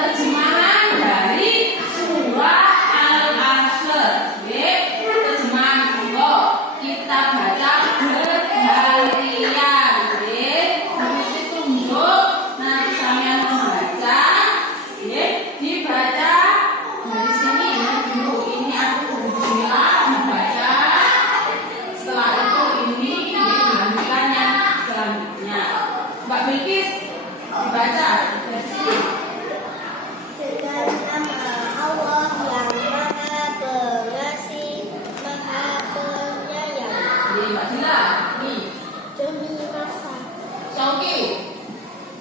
terjemahan dari surah Al-Asr. Terjemahan pokok kita baca berharian. Nanti tunjuk, nanti sampean membaca. Dibaca dari sini dulu. Ini aku bismillah membaca. Setelah itu ini dilanjutkan yang selanjutnya. Mbak Bilkis dibaca dari sini. Segala nama Allah yang Maha Pengasih, Maha Penyayang. Jadi Mbak Dila, nih. Demi masa, Syauki,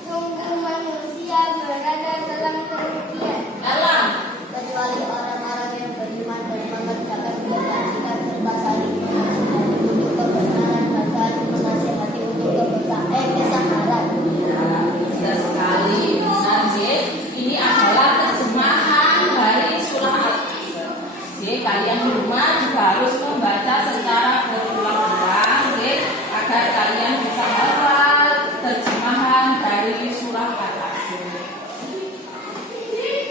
sungguh manusia berada dalam kerugian, Dalam, kecuali orang-orang yang beriman dan mengerjakan kebajikan serta saling menasihati untuk kebenaran dan saling menasihati untuk kesabaran. ya, bisa sekali. Nanti ini adalah terjemahan dari surah Al-Asr. Jadi kalian di rumah juga harus membaca secara berulang-ulang, agar kalian bisa hafal terjemahan dari surah Al-Asr.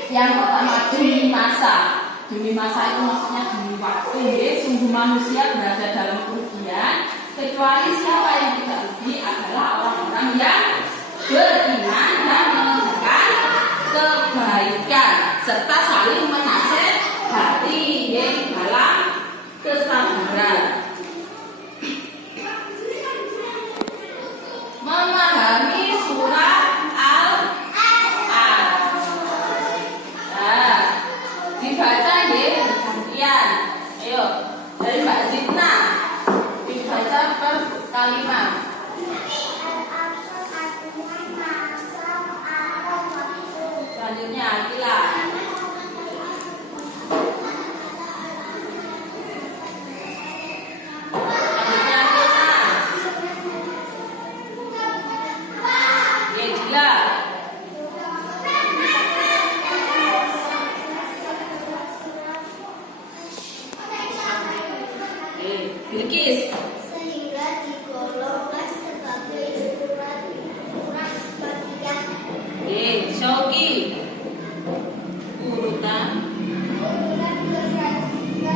Yang pertama, demi masa. Demi masa itu maksudnya demi waktu. Sungguh manusia berada dalam kerugian, kecuali siapa yang tidak rugi adalah orang-orang yang beriman dan mengerjakan kebaikan serta saling menasehati dalam kesabaran. Memahami surah Al-Asr. Nah, dibaca gantian. Ayo, dari Mbak Zidna dibaca per kalimat. Selanjutnya Akila. Selanjutnya Akila. Gila. Bilkis. Sehingga digolongkan sebagai surah Fatihah. Syauki. Urutan. Urutan ke-114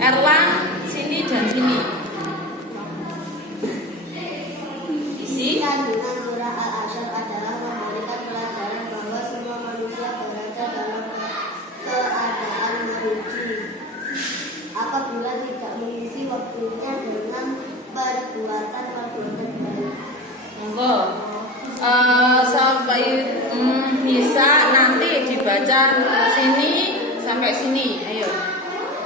Erlang sini dan sini. Isi. Kandungan surah Al-Asr adalah memberikan pelajaran bahwa semua manusia berada dalam keadaan merugi apabila tidak mengisi waktunya dengan perbuatan baik. Monggo. Sampai bisa nanti dibaca sini sampai sini. Ayo.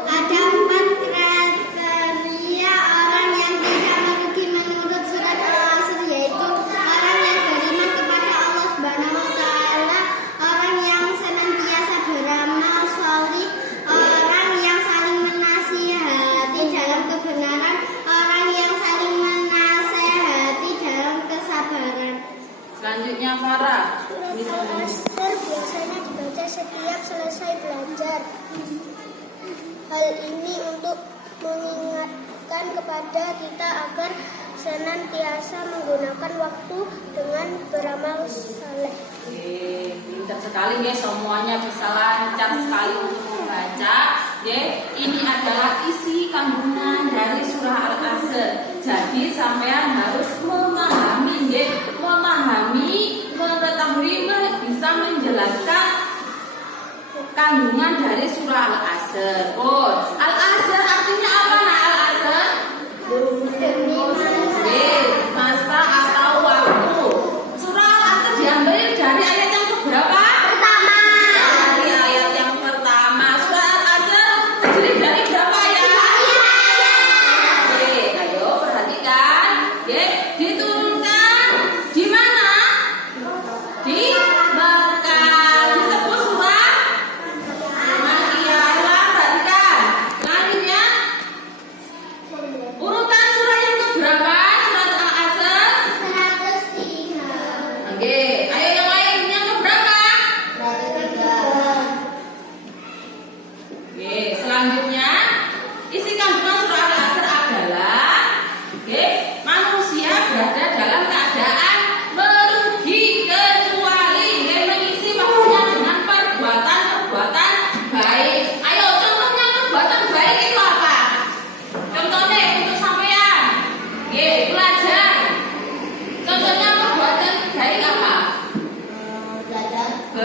Ada 4 kriteria orang yang tidak merugi menurut surat Al-Asr, yaitu orang yang beriman kepada Allah Subhanahu wa taala, orang yang senantiasa beramal sholih, orang yang saling menasihati dalam kebenaran, orang yang saling menasihati dalam kesabaran. Selanjutnya Farah. Surat Al-Asr biasanya dibaca setiap selesai belajar. Hal ini untuk mengingatkan kepada kita agar senantiasa menggunakan waktu dengan beramal saleh. Pintar sekali ya, semuanya bisa lancar sekali untuk membaca. Ini adalah isi kandungan dari surah Al-Asr. Jadi sampean harus memahami, mengetahui, bisa menjelaskan kandungan dari surah Al-Asr. Al-Asr artinya apa? Nah, Al-Asr masa atau waktu. Surah Al-Asr diambil dari ayat yang keberapa? Pertama. Dari ayat yang pertama. Surah Al-Asr terdiri dari berapa ayat? Ayo perhatikan. Diturunkan di mana? Di Mekah. Disebut surah Makkiyah. Perhatikan. Selanjutnya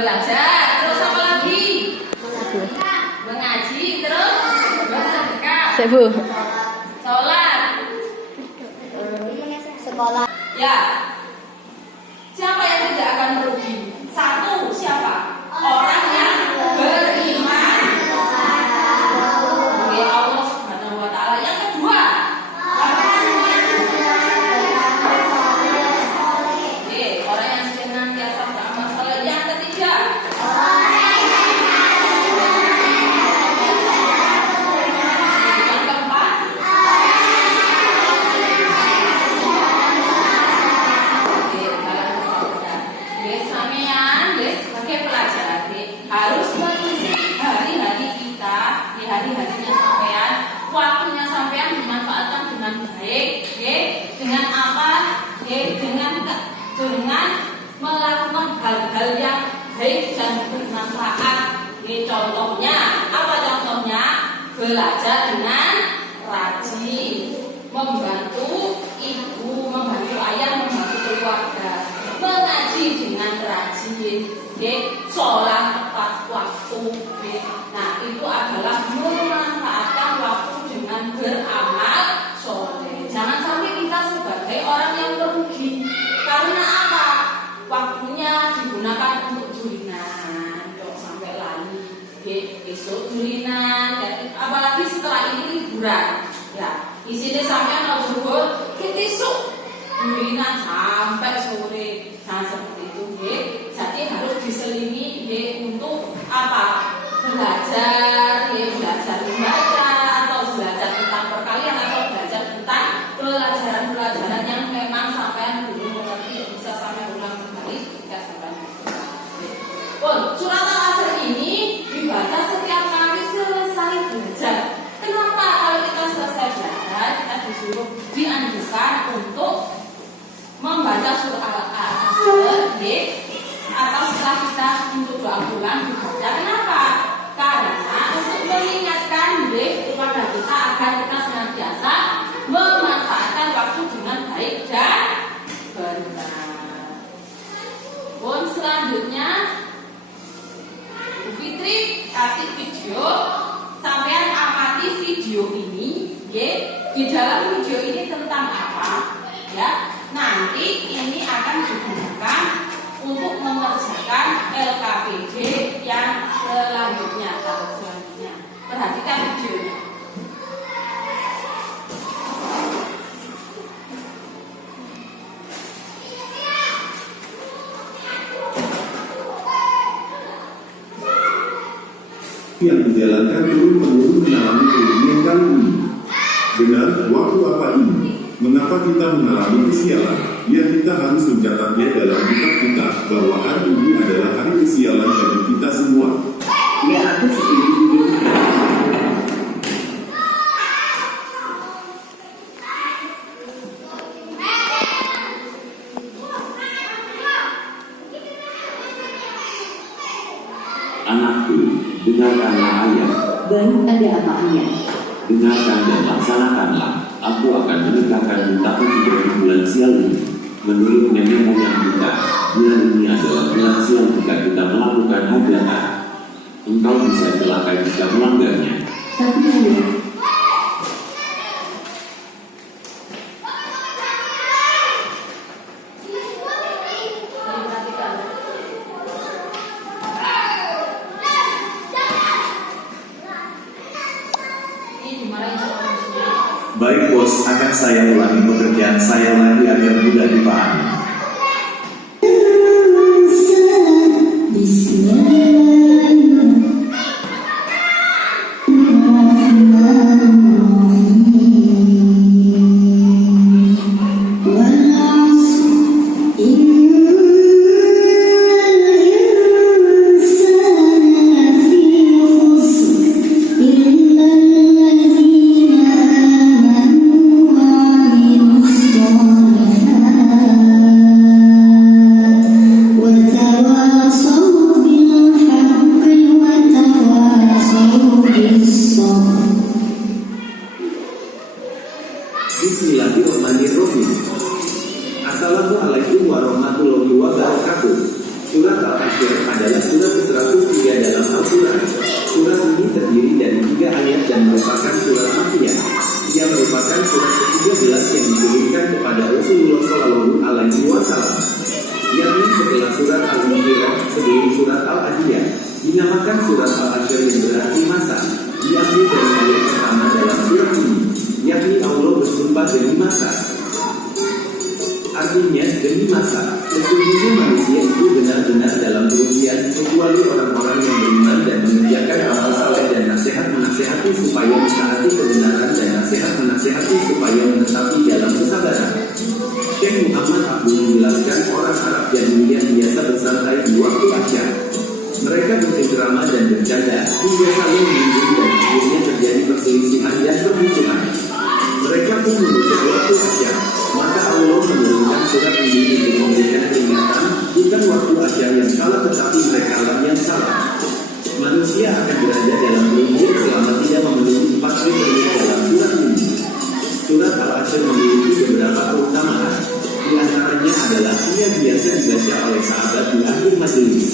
belajar, terus apa lagi? Mengaji, terus bersedekah, sholat. Sekolah. Ya, siapa yang tidak akan merugi? Satu, siapa? Orang yang beriman kepada Allah Subhanahu wa Ta'ala. Yang kedua, orang yang senantiasa beramal saleh. Yang ketiga, yang keempat, sebagai pelajar harus mengisi hari-hari kita, di hari-harinya sampean, waktunya sampean dimanfaatkan dengan baik, dengan apa? Dengan melakukan hal-hal yang baik dan bermanfaat. Contohnya, apa contohnya? Belajar dengan rajin, membantu ibu, membantu ayah, membantu keluarga, mengaji dengan rajin, sholat tepat waktu. Nah, itu adalah memanfaatkan waktu dengan beramal soleh. Jangan sampai kita sebagai orang yang merugi. Karena apa? Waktunya digunakan untuk julinan, kok sampai lali. Besok julinan, apalagi setelah ini liburan. Ya, di sini sampai mau jebol, kita isuk julinan sampai sore. Nah, seperti itu, jadi harus diselingi untuk apa? Belajar, belajar membaca, atau belajar tentang perkalian, atau belajar tentang pelajaran-pelajaran yang memang sampai belum mengerti, bisa sampai ulang kembali ketika sampai. Surat Al-Asr ini dibaca setiap kali selesai belajar. Kenapa kalau kita selesai belajar, kita disuruh dianjurkan untuk membaca surat Al-Asr, atau setelah kita untuk doa pulang dibaca. Kenapa? Karena untuk mengingatkan kepada kita agar kita senantiasa memanfaatkan waktu dengan baik dan benar. Selanjutnya, Bu Fitri kasih video, sampean amati video ini, di dalam video ini tentang apa? Ya, nanti ini akan digunakan untuk mengerjakan LKPD yang selanjutnya, tahap selanjutnya. Perhatikan videonya. Yang dijalankan turun-menurun mengalami kerugian kali ini. Benar, waktu apa ini? Mengapa kita mengalami kesialan? Ya, kita harus mencatatnya dalam kitab kita bahwa hari ini adalah hari kesialan bagi kita semua. Ya, aku setuju. Anakku, dengarkanlah ayat. Baik, ada apa ayat? Dengarkan dan laksanakanlah. Aku akan menikahkanmu tapi tidak di bulan sial ini. Menurut nenek moyang kita, bulan ini adalah bulan sial jika kita melakukan hajatan. Engkau bisa celaka jika melanggarnya. Tapi ayat, Baik bos, akan saya ulangi pekerjaan saya lagi agar mudah dipahami. Bismillahirrahmanirrahim. setelah surat Al-Insyirah sebelum surat Al-Adiyah. Dinamakan surat Al-Asyr yang berarti masa. Diambil dari ayat pertama dalam surat ini, yakni Allah bersumpah demi masa. Artinya demi masa. Sesungguhnya manusia itu benar-benar dalam kerugian kecuali orang-orang yang beriman dan mengerjakan amal saleh dan nasihat menasihati supaya mentaati kebenaran dan nasihat menasihati supaya menetapi dalam kesabaran. Syekh Muhammad Abdul menjelaskan orang Arab Jahiliyah biasa bersantai di waktu asyar. Mereka bercengkerama dan bercanda hingga saling menyinggung dan akhirnya terjadi perselisihan dan permusuhan. Mereka pun menutup waktu asyar. Maka Allah menurunkan surat ini untuk memberikan peringatan, bukan waktu asyar yang salah tetapi mereka lah yang salah. Manusia akan berada dalam kerugian selama tidak memenuhi 4 kriteria dalam surat ini. Surat Al-Asyr memiliki beberapa keutamaan. Di antaranya adalah ia biasa dibaca oleh sahabat di akhir majelis.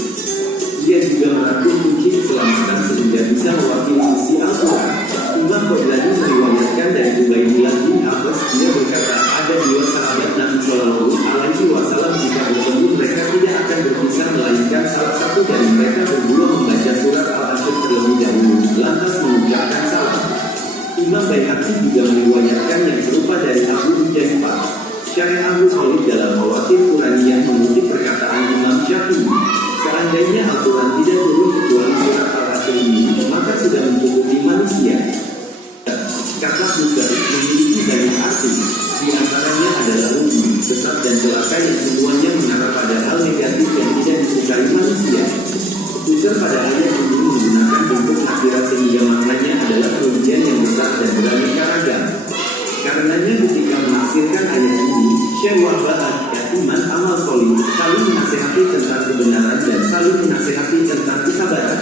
Ia juga merangkum kunci keselamatan sehingga bisa mewakili isi Al-Quran. Imam Qablani meriwayatkan dari Ubaidillah bin Abbas, dia berkata, ada 2 sahabat Nabi Shallallahu Alaihi Wasallam jika bertemu mereka tidak akan berpisah melainkan salah satu dari mereka berdua membaca surat Al-Asyr terlebih dahulu, lantas mengucapkan salam. Imam Baihaqi juga meriwayatkan yang serupa dari Abu Hurairah. Syarih Abu Khalid dalam Mawatin Quraniyah mengutip perkataan Imam Syafi'i. Seandainya Al-Quran tidak turun kecuali surat Al-Asyr ini, maka sudah mencukupi manusia. Kata Musaid memiliki banyak arti. Di antaranya adalah rugi, sesat dan celaka yang semuanya mengarah pada hal negatif yang tidak disukai manusia. User pada ayat ini menggunakan bentuk nakirah sehingga maknanya adalah kerugian yang besar dan beraneka ragam. Karenanya ketika menafsirkan ayat ini, Syekh Wahbah Iman Amal Solih saling menasihati tentang kebenaran dan saling menasihati tentang kesabaran.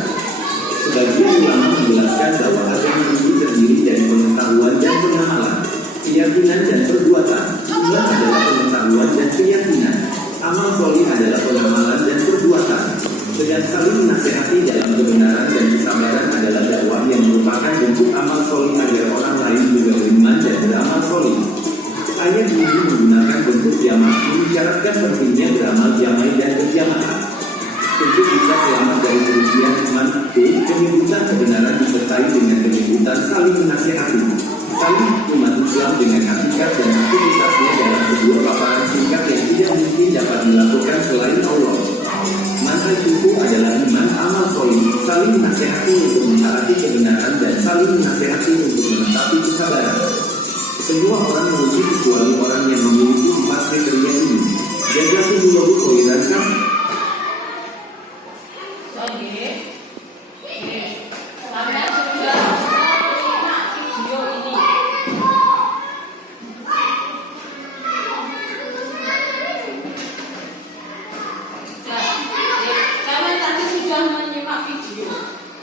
Sebagian ulama menjelaskan bahwa agama ini terdiri dari pengetahuan dan pengamalan, keyakinan dan perbuatan. Iman adalah pengetahuan dan keyakinan. Amal solih adalah pengamalan dan perbuatan. Sedang saling menasihati dalam kebenaran dan kesabaran adalah dakwah yang merupakan bentuk amal solih agar orang lain juga beriman dan beramal solih. Ayat ini menggunakan bentuk jamak mengisyaratkan pentingnya beramal jamai dan berjamaah. Untuk bisa selamat dari kerugian iman itu, penyebutan kebenaran disertai dengan penyebutan saling menasihati. Saling umat Islam dengan hakikat dan aktivitasnya dalam sebuah paparan singkat yang tidak mungkin dapat dilakukan selain Allah. Manhaj itu adalah iman amal solih, saling menasihati untuk mentaati kebenaran dan saling menasihati untuk menetapi kesabaran. Semua orang memuji kecuali orang yang memiliki 4 kriteria ini. Jazakumullahu khairan.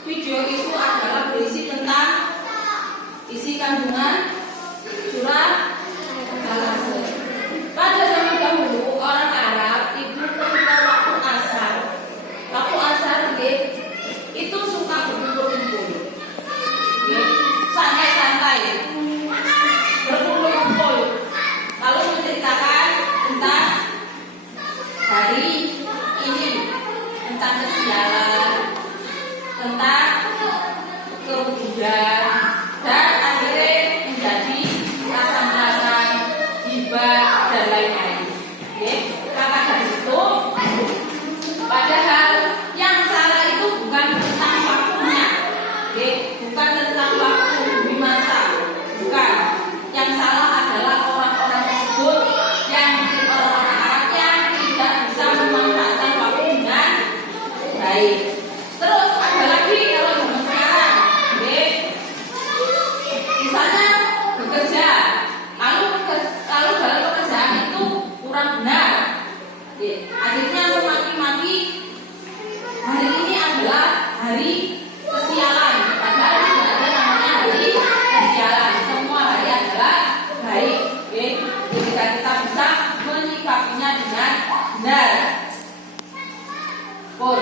Video itu adalah berisi tentang isi kandungan surat Al-Asyr. Pada zaman dahulu orang Arab itu ketika waktu asar itu suka berkumpul-kumpul, santai-santai, berkumpul-kumpul, lalu menceritakan tentang hari ini, tentang kesialan, tentang kerugian, dan akhirnya menjadi rasan-rasan, hibah, dan lain-lain. Maka dari itu, padahal yang salah itu bukan tentang waktunya, bukan tentang waktu di masa, bukan. Yang salah adalah orang-orang tersebut yang orang-orang yang tidak bisa memanfaatkan waktu dengan baik. Terus ada lagi kalau zaman sekarang, misalnya bekerja, lalu dalam pekerjaan itu kurang benar, akhirnya memaki-maki hari ini adalah hari kesialan, padahal tidak ada namanya hari kesialan. Semua hari adalah baik, ketika kita bisa menyikapinya dengan benar. Pun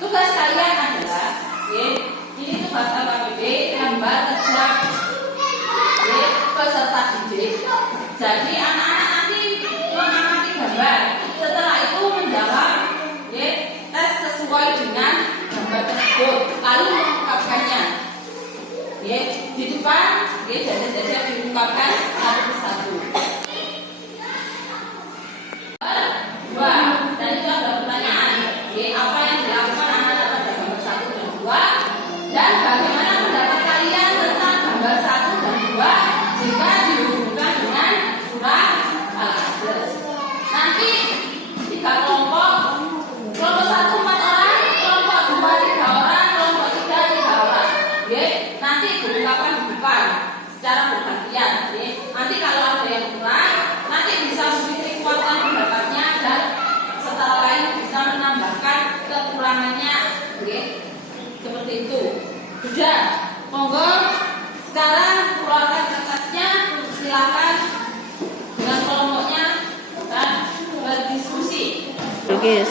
tugas kalian adalah, ini tugas KPB, gambar kerja peserta didik. Jadi anak-anak nanti mengamati gambar, setelah itu menjawab guys.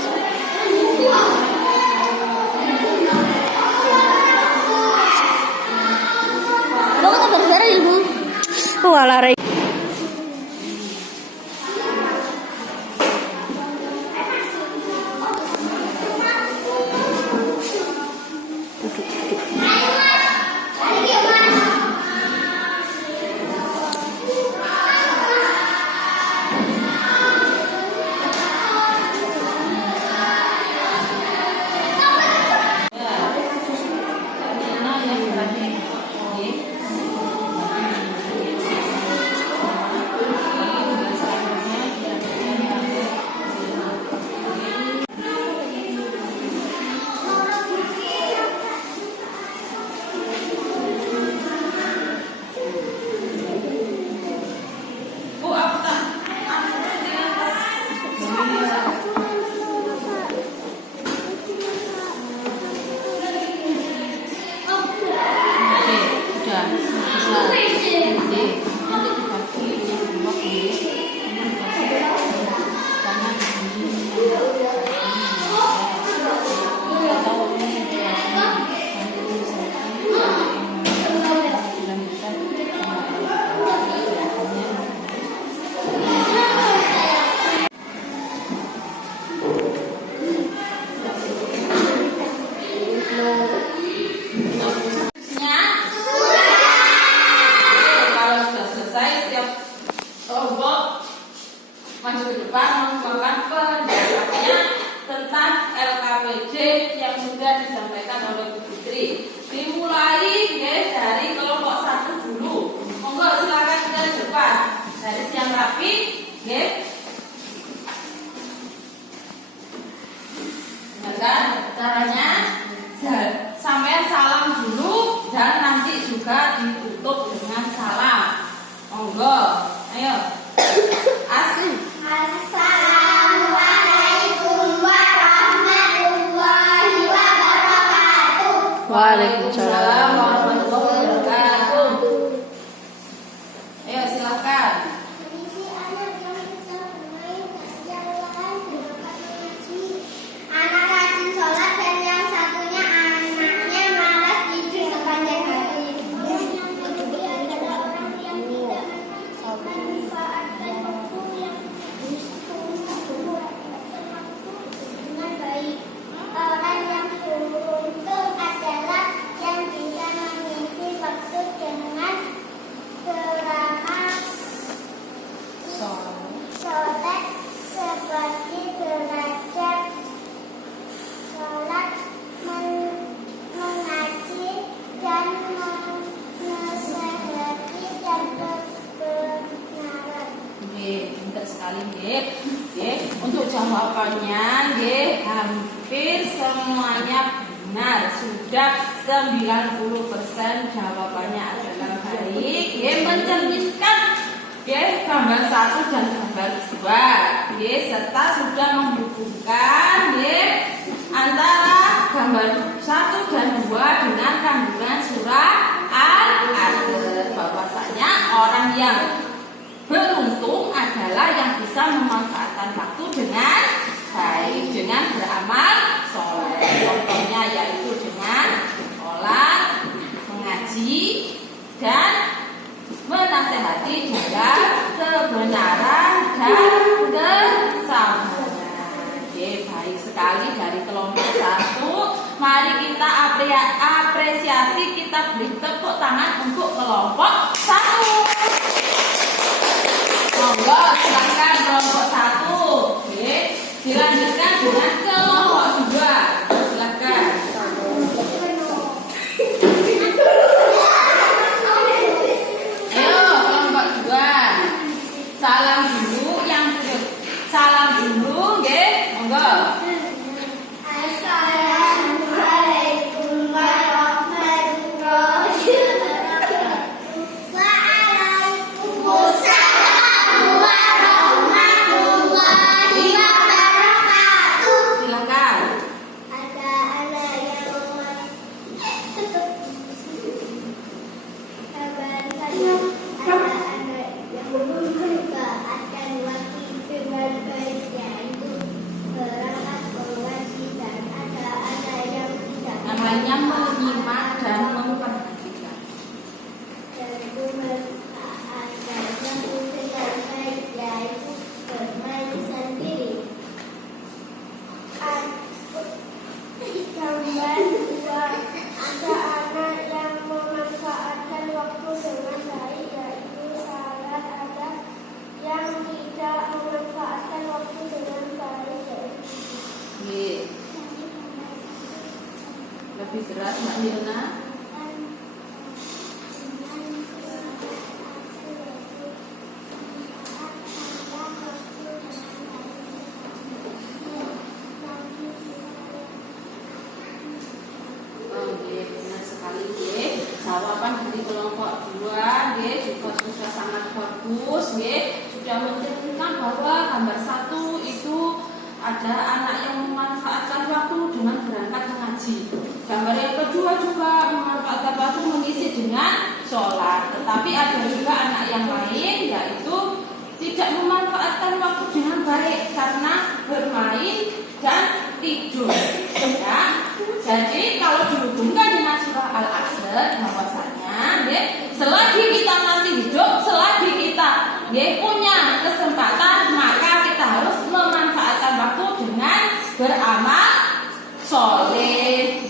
Bawa tak berdarah ya bu? Walah Rey. Maju ke depan mengembangkan penjelasannya tentang LKPD yang sudah disampaikan oleh Bu Fitri. Dimulai guys dari kelompok 1 dulu. Monggo silakan ke depan. Dari yang rapi, guys. Dengarkan caranya. Sampai salam dulu dan nanti juga ditutup dengan salam. Monggo, ayo. Assalamualaikum warahmatullahi wabarakatuh. Waalaikumsalam. Warahmatullahi wabarakatuh. Ayo silakan. Kondisi anak yang bisa bermain tak jalan dapat mengaji. Anak rajin sholat dan yang satunya anaknya malas tidur sepanjang hari. Yang kedua adalah orang yang tidak memanfaatkan waktu yang dengan baik. Orang yang beruntung adalah yang bisa mengisi waktu dengan teramat sholat seperti belajar sholat, mengaji dan menasehati dan kebenaran. Nggih, pinter sekali nggih. Nggih, untuk jawabannya nggih hampir semuanya benar. Sudah 90% jawabannya adalah baik. Nggih, mencerminkan nggih gambar 1 dan gambar 2. Nggih, serta sudah menghubungkan nggih antara gambar 1 dan 2 dengan kandungan surah Al-Asr. Bahwasanya orang yang beruntung adalah yang bisa memanfaatkan waktu dengan baik, dengan beramal soleh. Contohnya yaitu dengan sholat, mengaji, dan menasehati dengan kebenaran dan kesabaran. Oke, baik sekali dari kelompok 1. Mari kita apresiasi, kita beri tepuk tangan untuk kelompok 1. Monggo silakan kelompok 1. Oke, dilanjutkan dengan kelompok 2. Silakan. Ayo kelompok 2. Salam dulu yang salam dulu, nggih. Monggo. Assalamualaikum warahmatullahi wabarakatuh. Waalaikumsalam warahmatullahi yang menyimak dan memperhatikan. Tentu ada yang dengan baik, yaitu bermain sendiri. Gambar 2, ada anak yang memanfaatkan waktu dengan baik, yaitu salat. Ada yang tidak memanfaatkan waktu dengan baik, yaitu Lebih berat Mbak Hilna. Benar sekali nggih. Jawaban dari kelompok 2 nggih juga sudah sangat bagus nggih. Sudah mencerminkan bahwa gambar 1 itu ada anak yang memanfaatkan waktu dengan berangkat mengaji. Gambar yang kedua juga memanfaatkan waktu mengisi dengan sholat. Tetapi ada juga anak yang lain, yaitu tidak memanfaatkan waktu dengan baik karena bermain dan tidur. Ya. Jadi kalau dihubungkan dengan surah Al-Asr, bahwasanya selagi kita masih hidup, selagi kita punya kesempatan, maka kita harus memanfaatkan waktu dengan beramal soleh.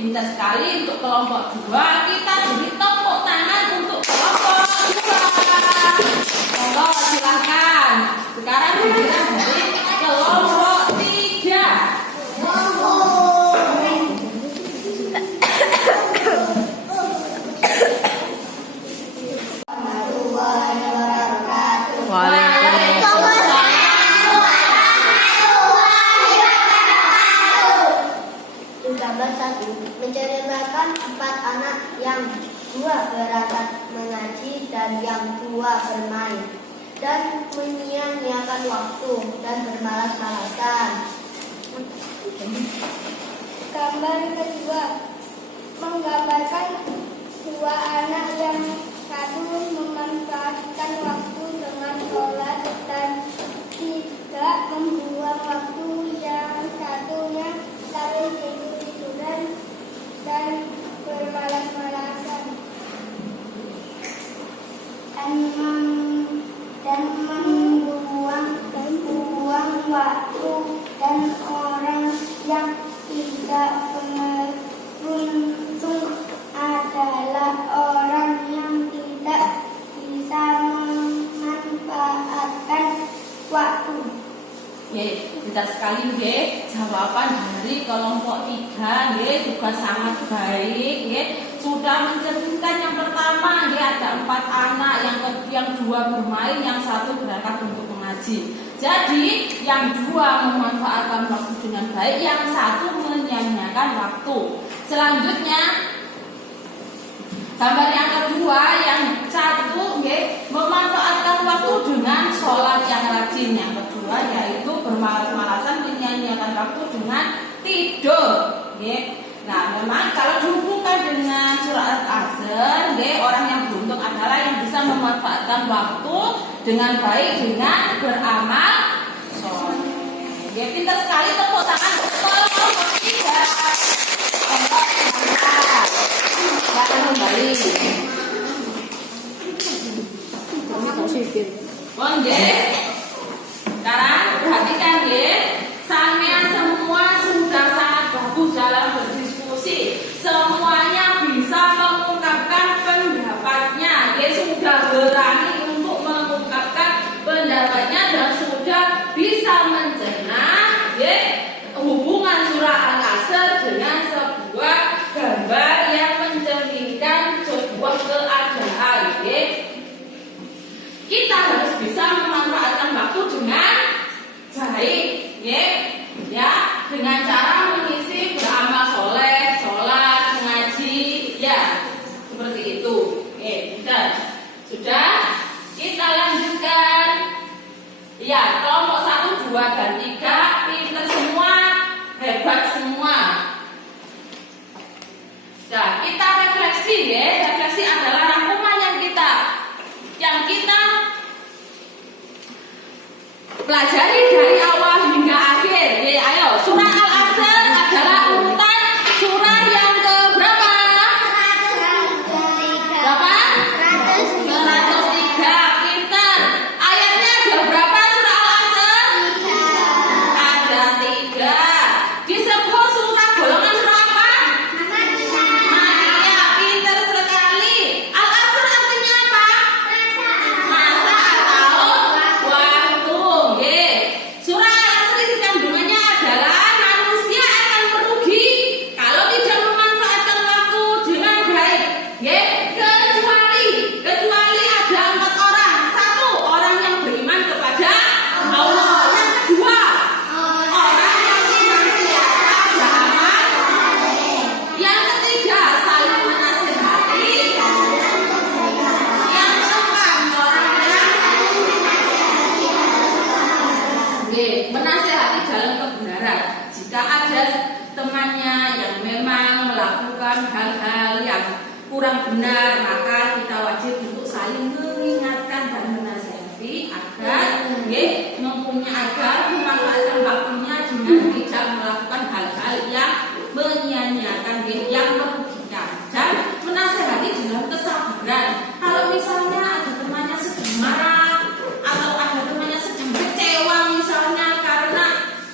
Pintar sekali untuk kelompok 2. Kita beri tepuk tangan untuk kelompok 2. Monggo silakan. Sekarang giliran dari kelompok 3. Gambar 1 menceritakan 4 anak yang 2 berangkat mengaji dan yang 2 bermain dan menyia-nyiakan waktu dan bermalas-malasan. Gambar kedua menggambarkan 2 anak yang satu memanfaatkan waktu dengan sholat dan tidak membuang waktu, yang satunya tapi tidur-tiduran dan bermalas-malasan dan membuang waktu, dan orang yang tidak beruntung adalah orang yang tidak bisa memanfaatkan waktu. Pintar sekali nggih. Jawaban dari kelompok 3 nggih juga sangat baik nggih. Sudah mencerminkan yang pertama nggih, ada 4 anak, yang 2 bermain, yang 1 berangkat untuk mengaji. Jadi yang 2 memanfaatkan waktu dengan baik, yang 1 menyia-nyiakan waktu. Selanjutnya gambar yang kedua, yang 1 nggih memanfaatkan waktu dengan sholat yang rajin. Yang kedua yaitu bermalas-malasan, menyia-nyiakan waktu dengan tidur. Nah, memang kalau dihubungkan dengan surah Al-Asr, orang yang beruntung adalah yang bisa memanfaatkan waktu dengan baik dengan beramal soleh. Pintar sekali, tepuk tangan untuk kelompok 3. Silakan kembali. Sekarang perhatikan sampean semua sudah sangat bagus dalam berdiskusi. Semuanya bisa mengungkapkan pendapatnya. Sudah berani untuk mengungkapkan pendapatnya dan sudah bisa mencerna hubungan surah Al-Asr dengan sebuah gambar yang mencerminkan sebuah keadaan. Kita harus bisa memanfaatkan jika ada temannya yang memang melakukan hal-hal yang kurang benar, maka kita wajib untuk saling mengingatkan dan menasihati agar memanfaatkan waktunya dengan tidak melakukan hal-hal yang menyia-nyiakan, yang merugikan, dan menasihati dengan kesabaran. Kalau misalnya ada temannya sedang marah atau ada temannya sedang kecewa misalnya karena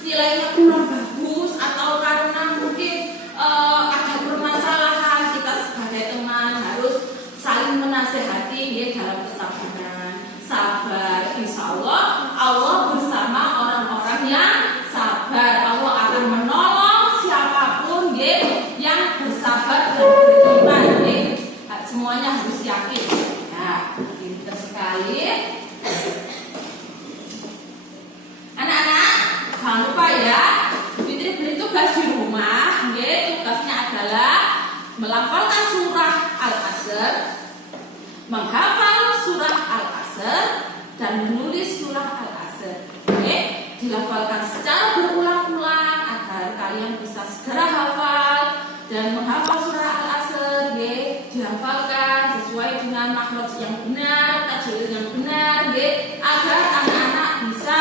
nilainya kurang bagus atau karena mungkin ada permasalahan, kita sebagai teman harus saling menasihati dalam kesabaran. Sabar, insya Allah bersama orang-orang yang sabar. Allah akan menolong siapapun yang bersabar dan beriman. Semuanya harus yakin. Nah, pintar sekali. Anak-anak, jangan lupa ya, Fitri beri tugas di rumah. Tugasnya adalah melafalkan surah Al-Asr, menghafal surah Al-Asr, dan menulis surah Al-Asr. Dilafalkan secara berulang-ulang agar kalian bisa segera hafal dan menghafal surah Al-Asr. Dihafalkan sesuai dengan makhraj yang benar, tajwid yang benar, agar anak-anak bisa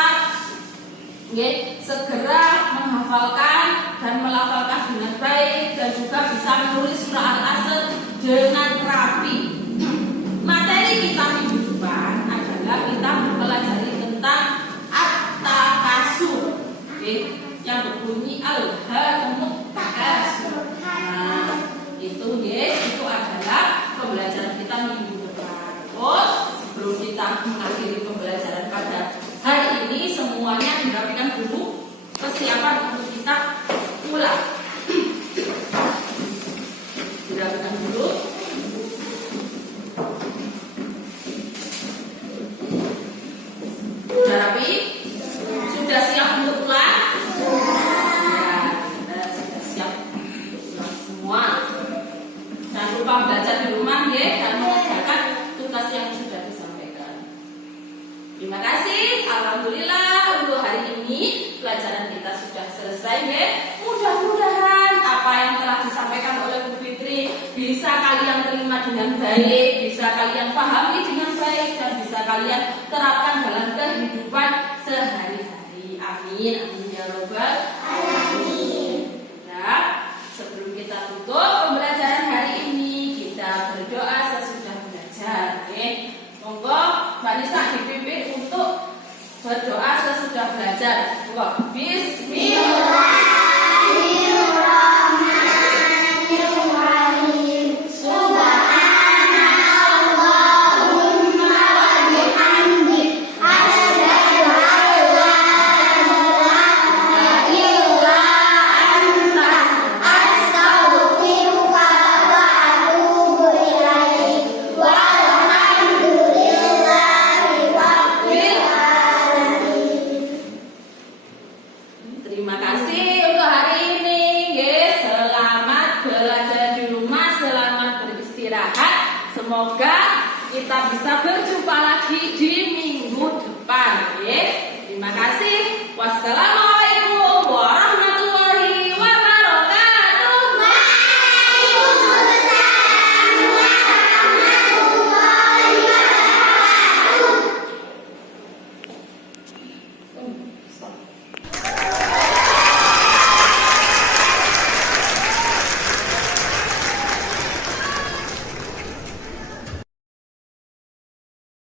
segera menghafalkan dan melafalkan dengan baik dan juga bisa menulis surah Al-Asr dengan rapi. Materi kita minggu depan adalah kita mempelajari tentang at-takasur, yang berbunyi al-hakumut takasur. Nah, itu adalah pembelajaran kita minggu depan. Sebelum kita mengakhiri pembelajaran pada hari ini, semuanya dirapikan dulu, persiapan untuk kita mulai. Dirapikan dulu. Sudah rapi? Sudah siap untuk pulang? Ya, sudah siap untuk pulang semua. Jangan lupa belajar di rumah dan mengerjakan tugas yang sudah disampaikan. Terima kasih. Alhamdulillah untuk hari ini pelajaran kita sudah selesai. Mudah-mudahan apa yang telah disampaikan oleh Bu Fitri bisa kalian terima dengan baik, bisa kalian pahami dengan baik, dan bisa kalian terapkan dalam kehidupan sehari-hari. Amin. Amin ya robbal alamin. Ya, sebelum kita tutup pembelajaran hari ini, kita berdoa sesudah belajar. Monggo Mbak Nisa dipimpin untuk berdoa sesudah belajar. Bismillah. Terima kasih untuk hari ini. Selamat belajar di rumah, selamat beristirahat. Semoga kita bisa berjumpa lagi di